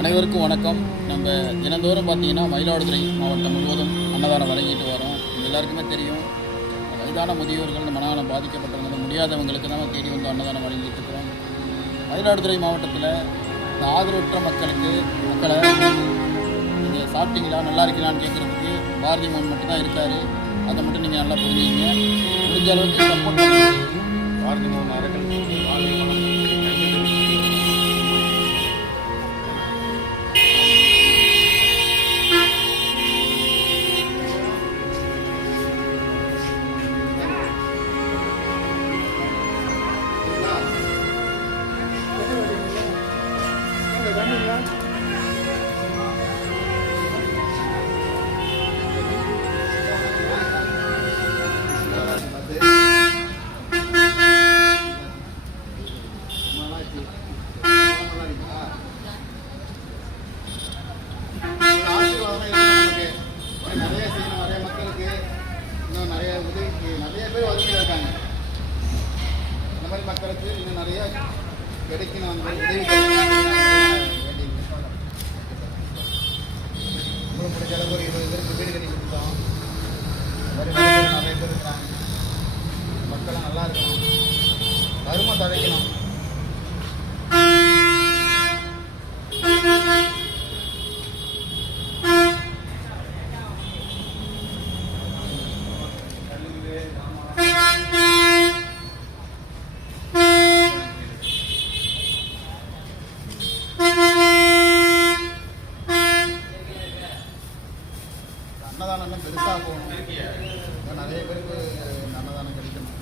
அனைவருக்கும் வணக்கம். நம்ம தினந்தோறும் பார்த்திங்கன்னா மயிலாடுதுறை மாவட்டம் முழுவதும் அன்னதானம் வழங்கிட்டு வரோம். எல்லாருக்குமே தெரியும், வயதான முதியோர்கள், இந்த மனநலம் பாதிக்கப்பட்டவங்க, முடியாதவங்களுக்கு தான் தேடி வந்து அன்னதானம் வழங்கிட்டு இருக்கிறோம். மயிலாடுதுறை மாவட்டத்தில் இந்த ஆதரவற்ற மக்களை நீங்கள் சாப்பிட்டீங்களா, நல்லா இருக்கீங்களான்னு கேட்குறதுக்கு பாரதி மோகன் மட்டும்தான் இருக்கார். அதை மட்டும் நீங்கள் நல்லா புரிஞ்சுக்கிங்க. முடிஞ்ச அளவுக்கு சப்போர்ட் பண்ணுங்கள். பாரதி மோகன் அறக்கட்டளை மக்களுக்கு இன்னும் நிறைய கிடைக்கணும். அந்த உதவி உங்களுக்கு முடிஞ்ச அளவுக்கு ஒரு 20 பேருக்கு வீடு கட்டி கொடுத்தோம். நிறைய பேர் இருக்கிறாங்க. மக்கள்லாம் நல்லா இருக்கணும், வறுமை தழைக்கணும். அன்னதானம் பெருசாக போகணும். நிறைய பேருக்கு அன்னதானம் கிடைக்கணும்.